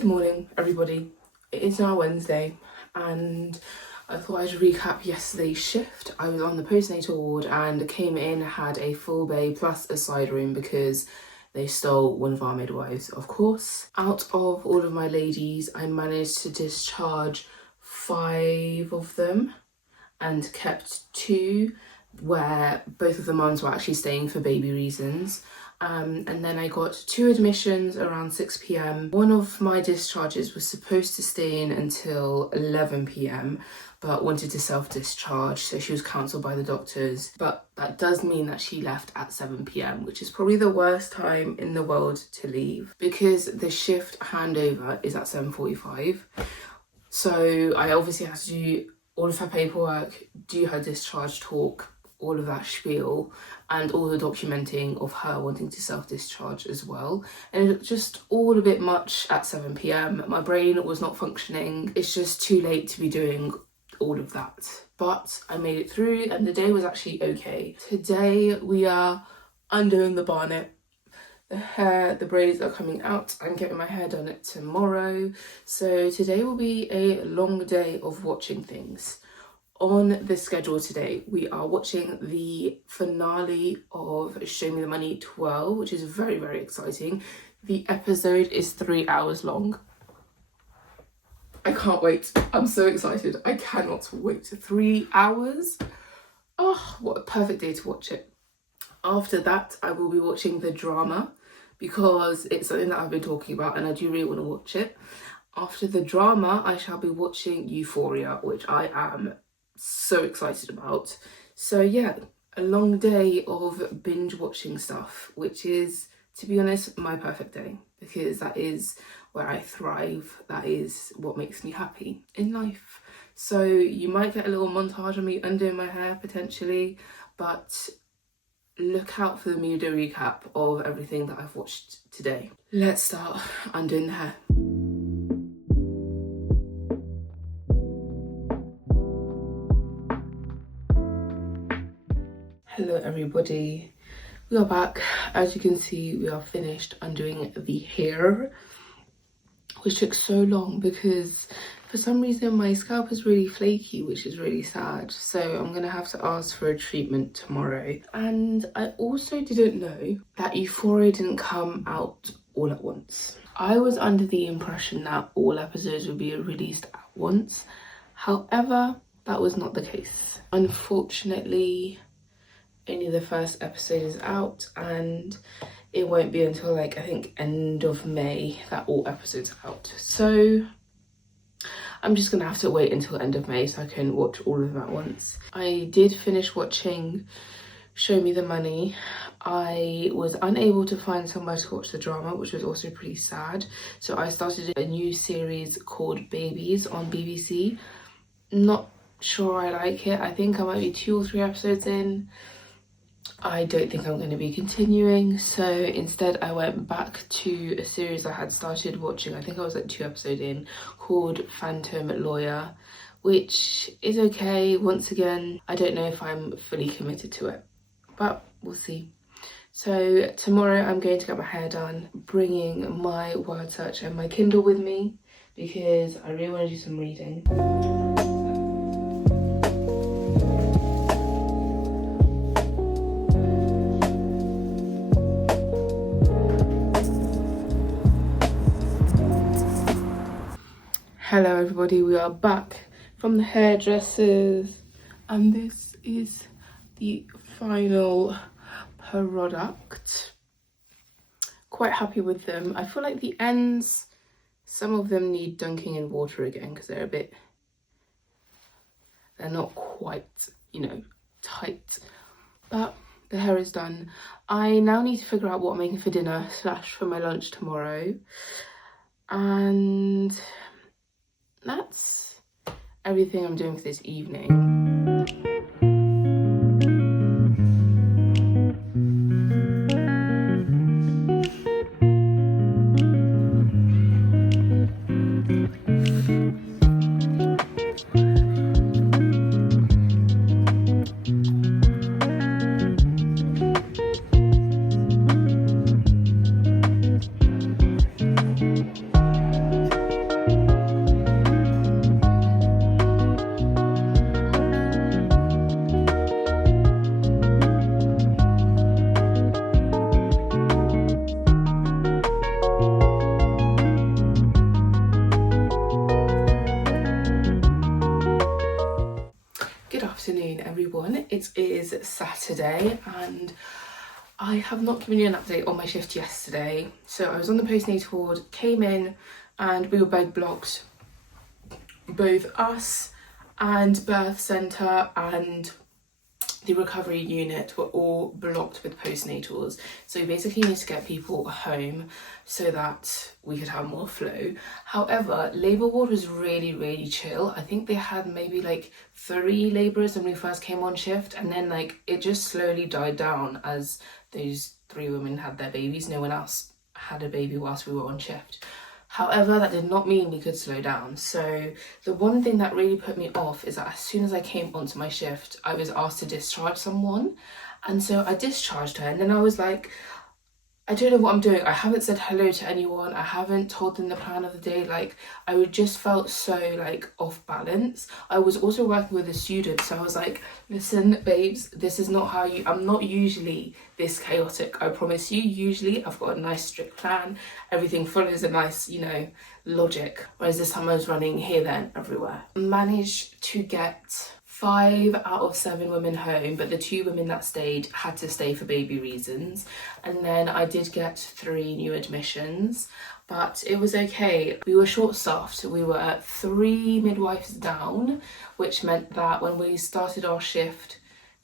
Good morning, everybody. It is now Wednesday, and I thought I'd recap yesterday's shift. I was on the postnatal ward and came in, had a full bay plus a side room because they stole one of our midwives, of course. Out of all of my ladies, I managed to discharge 5 of them and kept 2 where both of the mums were actually staying for baby reasons. And then I got 2 admissions around 6 p.m. One of my discharges was supposed to stay in until 11 p.m. but wanted to self-discharge, so she was counselled by the doctors. But that does mean that she left at 7 p.m, which is probably the worst time in the world to leave because the shift handover is at 7:45. So I obviously had to do all of her paperwork, do her discharge talk, all of that spiel, and all the documenting of her wanting to self-discharge as well. And it was just all a bit much at 7 p.m. My brain was not functioning. It's just too late to be doing all of that. But I made it through and the day was actually okay. Today we are undoing the barnet. The hair, the braids are coming out. I'm getting my hair done tomorrow. So today will be a long day of watching things. On the schedule today, we are watching the finale of Show Me the Money 12, which is very, very exciting. The episode is 3 hours long. I can't wait. I'm so excited. I cannot wait. 3 hours. Oh, what a perfect day to watch it. After that, I will be watching the drama because it's something that I've been talking about and I do really want to watch it. After the drama, I shall be watching Euphoria, which I am so excited about. So yeah, a long day of binge watching stuff, which is, to be honest, my perfect day because that is where I thrive. That is what makes me happy in life. So you might get a little montage of me undoing my hair potentially, but look out for the media recap of everything that I've watched today. Let's start undoing the hair. Hello everybody, we are back. As you can see, we are finished undoing the hair, which took so long because for some reason my scalp is really flaky, which is really sad. So I'm gonna have to ask for a treatment tomorrow. And I also didn't know that Euphoria didn't come out all at once. I was under the impression that all episodes would be released at once. However, that was not the case. Unfortunately, only the first episode is out and it won't be until I think end of May that all episodes are out. So I'm just gonna have to wait until end of May so I can watch all of them at once. I did finish watching Show Me the Money. I was unable to find somewhere to watch the drama, which was also pretty sad. So I started a new series called Babies on BBC. Not sure I like it. I think I might be 2 or 3 episodes in. I don't think I'm going to be continuing, so instead I went back to a series I had started watching. I think I was 2 episodes in, called Phantom Lawyer, which is okay. Once again, I don't know if I'm fully committed to it, but we'll see. So tomorrow I'm going to get my hair done, bringing my word search and my Kindle with me because I really want to do some reading. Hello everybody, we are back from the hairdressers and this is the final product. Quite happy with them. I feel like the ends, some of them need dunking in water again because they're not quite, tight. But the hair is done. I now need to figure out what I'm making for dinner / for my lunch tomorrow. And that's everything I'm doing for this evening. is Saturday and I have not given you an update on my shift yesterday. So I was on the postnatal ward, came in and we were bed blocked. Both us and birth centre and the recovery unit were all blocked with postnatals. So we basically need to get people home so that we could have more flow. However, labour ward was really chill. I think they had maybe like 3 labourers when we first came on shift, and then like it just slowly died down as those 3 women had their babies. No one else had a baby whilst we were on shift. However, that did not mean we could slow down. So the one thing that really put me off is that as soon as I came onto my shift, I was asked to discharge someone. And so I discharged her, and then I was like, I don't know what I'm doing. I haven't said hello to anyone. I haven't told them the plan of the day. Like, I just felt so like off balance. I was also working with a student, so I was like, listen, babes, this is not how I'm not usually this chaotic. I promise you. Usually I've got a nice strict plan. Everything follows a nice, logic. Whereas this time I was running here, there, and everywhere. Managed to get 5 out of 7 women home, but the 2 women that stayed had to stay for baby reasons. And then I did get 3 new admissions, but it was okay. We were short-staffed. We were 3 midwives down, which meant that when we started our shift,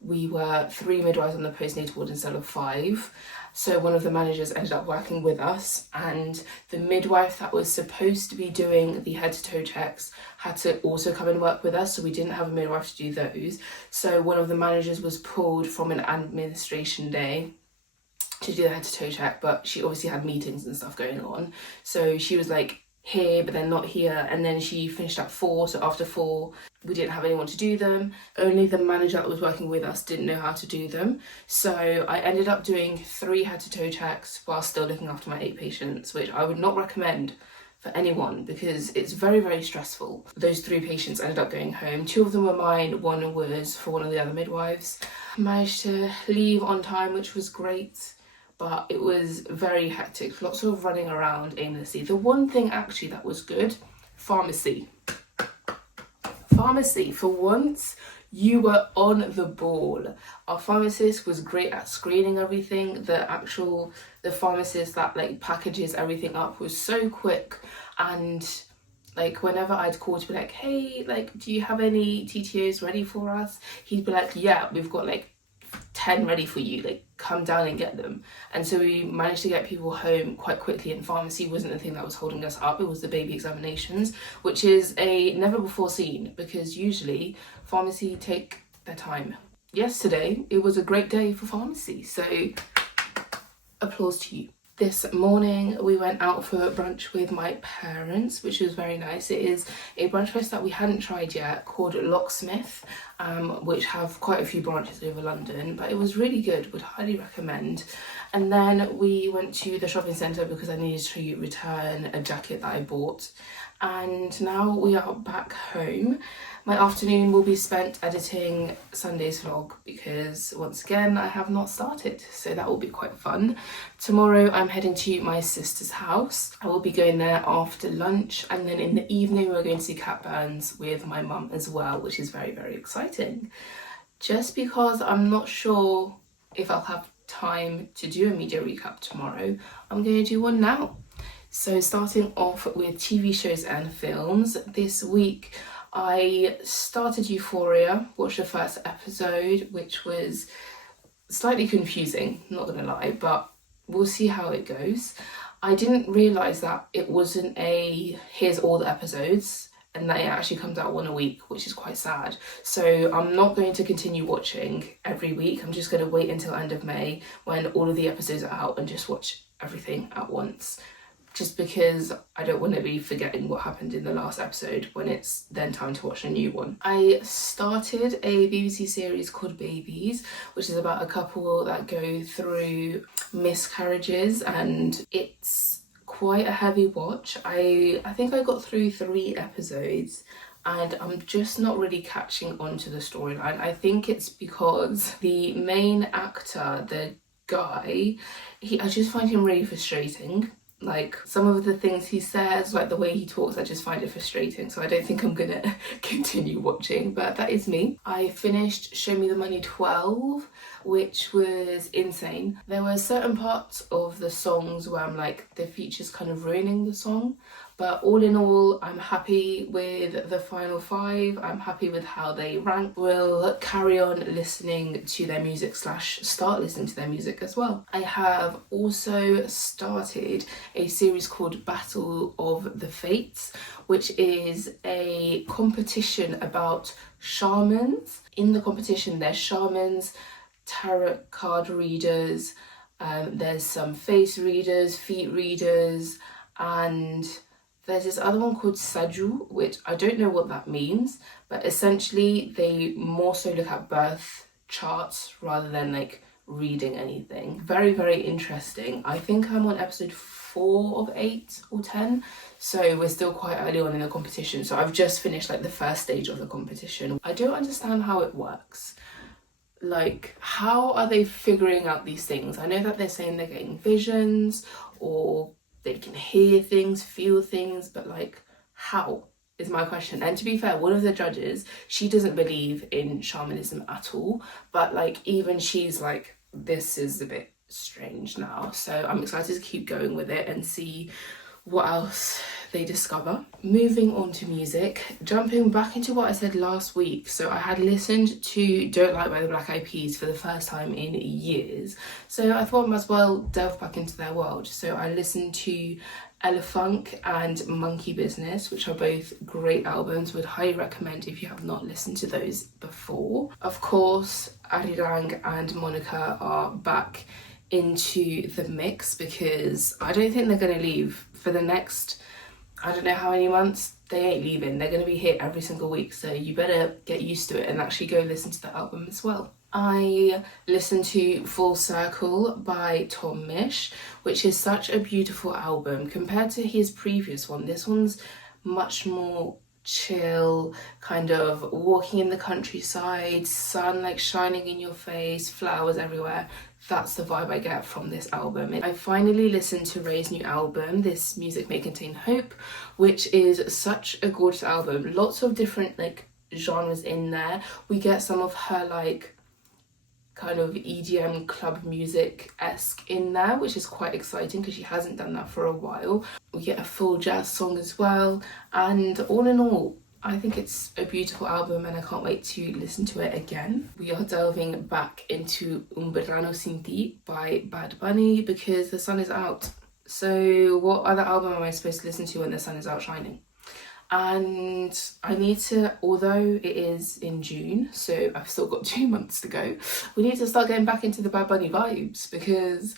we were 3 midwives on the postnatal ward instead of 5. So one of the managers ended up working with us, and the midwife that was supposed to be doing the head-to-toe checks had to also come and work with us, so we didn't have a midwife to do those. So one of the managers was pulled from an administration day to do the head-to-toe check, but she obviously had meetings and stuff going on. So she was like here, but then not here, and then she finished at 4, so after 4, we didn't have anyone to do them. Only the manager that was working with us didn't know how to do them. So I ended up doing 3 head-to-toe checks while still looking after my 8 patients, which I would not recommend for anyone because it's very stressful. Those 3 patients ended up going home. 2 of them were mine, 1 was for one of the other midwives. I managed to leave on time, which was great, but it was very hectic, lots of running around aimlessly. The one thing actually that was good, pharmacy, for once, you were on the ball. Our pharmacist was great at screening everything. The pharmacist that like packages everything up was so quick, and like whenever I'd call to be like, hey, like, do you have any TTOs ready for us? He'd be like, yeah, we've got like 10 ready for you, like come down and get them. And so we managed to get people home quite quickly, and pharmacy wasn't the thing that was holding us up, it was the baby examinations, which is a never before seen because usually pharmacy take their time. Yesterday it was a great day for pharmacy, so applause to you. This morning we went out for brunch with my parents, which was very nice. It is a brunch place that we hadn't tried yet called Locksmith, which have quite a few branches over London, but it was really good, would highly recommend. And then we went to the shopping centre because I needed to return a jacket that I bought. And now we are back home. My afternoon will be spent editing Sunday's vlog because once again I have not started, so that will be quite fun. Tomorrow I'm heading to my sister's house. I will be going there after lunch, and then in the evening we're going to see Cat Burns with my mum as well, which is very exciting. Just because I'm not sure if I'll have time to do a media recap tomorrow, I'm going to do one now. So starting off with TV shows and films, this week I started Euphoria, watched the first episode, which was slightly confusing, not gonna lie, but we'll see how it goes. I didn't realise that it wasn't a here's all the episodes, and that it actually comes out 1 a week, which is quite sad. So I'm not going to continue watching every week. I'm just going to wait until end of May when all of the episodes are out and just watch everything at once. Just because I don't want to be forgetting what happened in the last episode when it's then time to watch a new one. I started a BBC series called Babies, which is about a couple that go through miscarriages, and it's quite a heavy watch. I think I got through 3 episodes and I'm just not really catching on to the storyline. I think it's because the main actor, the guy, I just find him really frustrating. Like, some of the things he says, like the way he talks, I just find it frustrating. So I don't think I'm gonna continue watching, but that is me. I finished Show Me the Money 12, which was insane. There were certain parts of the songs where I'm like, the feature's kind of ruining the song. But all in all, I'm happy with the final 5. I'm happy with how they rank. We'll carry on listening to their music / start listening to their music as well. I have also started a series called Battle of the Fates, which is a competition about shamans. In the competition, there's shamans, tarot card readers, there's some face readers, feet readers, and there's this other one called Saju, which I don't know what that means, but essentially they more so look at birth charts rather than like reading anything. Very, very interesting. I think I'm on episode 4 of 8 or 10, so we're still quite early on in the competition. So I've just finished like the first stage of the competition. I don't understand how it works. Like, how are they figuring out these things? I know that they're saying they're getting visions or they can hear things, feel things, but like, how is my question. And to be fair, one of the judges, she doesn't believe in shamanism at all, but like, even she's like, this is a bit strange now. So I'm excited to keep going with it and see what else they discover. Moving on to music, jumping back into what I said last week. So I had listened to Don't Like by the Black Eyed Peas for the first time in years, so I thought I might as well delve back into their world. So I listened to Elephunk and Monkey Business, which are both great albums. Would highly recommend if you have not listened to those before. Of course, Arirang and Monica are back into the mix because I don't think they're going to leave for the next, I don't know how many months. They ain't leaving. They're going to be here every single week, so you better get used to it and actually go listen to the album as well. I listened to Full Circle by Tom Misch, which is such a beautiful album. Compared to his previous one, this one's much more chill, kind of walking in the countryside, sun like shining in your face, flowers everywhere. That's the vibe I get from this album. I finally listened to Ray's new album, This Music May Contain Hope, which is such a gorgeous album. Lots of different like genres in there. We get some of her like kind of EDM club music-esque in there, which is quite exciting because she hasn't done that for a while. We get a full jazz song as well, and all in all, I think it's a beautiful album and I can't wait to listen to it again. We are delving back into Un Verano Sin Ti by Bad Bunny because the sun is out. So what other album am I supposed to listen to when the sun is out shining? And I need to, although it is in June, so I've still got 2 months to go, we need to start getting back into the Bad Bunny vibes because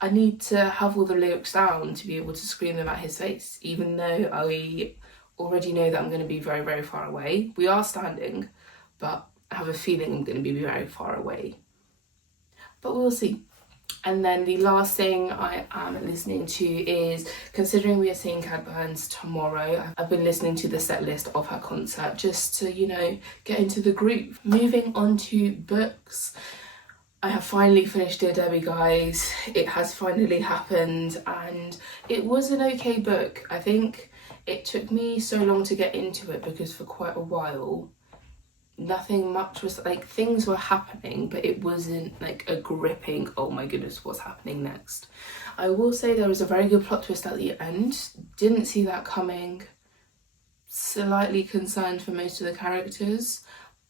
I need to have all the lyrics down to be able to scream them at his face, even though I already know that I'm going to be very, very far away. We are standing, but I have a feeling I'm going to be very far away. But we'll see. And then the last thing I am listening to is, considering we are seeing Cat Burns tomorrow, I've been listening to the set list of her concert just to, you know, get into the groove. Moving on to books. I have finally finished Dear Debbie, guys. It has finally happened and it was an okay book. I think it took me so long to get into it because for quite a while nothing much was, like, things were happening but it wasn't like a gripping, oh my goodness, what's happening next. I will say there was a very good plot twist at the end. Didn't see that coming. Slightly concerned for most of the characters,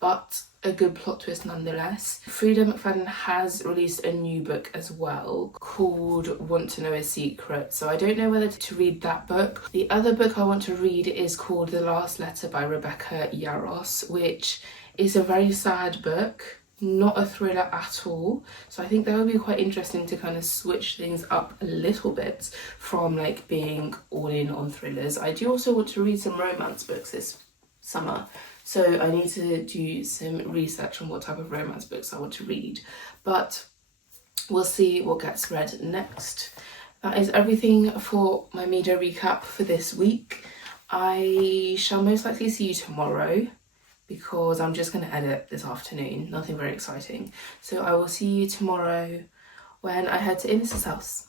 but a good plot twist nonetheless. Frida McFadden has released a new book as well called Want to Know a Secret, so I don't know whether to read that book. The other book I want to read is called The Last Letter by Rebecca Yarros, which is a very sad book, not a thriller at all. So I think that would be quite interesting to kind of switch things up a little bit from like being all in on thrillers. I do also want to read some romance books this summer, so I need to do some research on what type of romance books I want to read, but we'll see what gets read next. That is everything for my media recap for this week. I shall most likely see you tomorrow because I'm just going to edit this afternoon, nothing very exciting. So I will see you tomorrow when I head to Ines' house.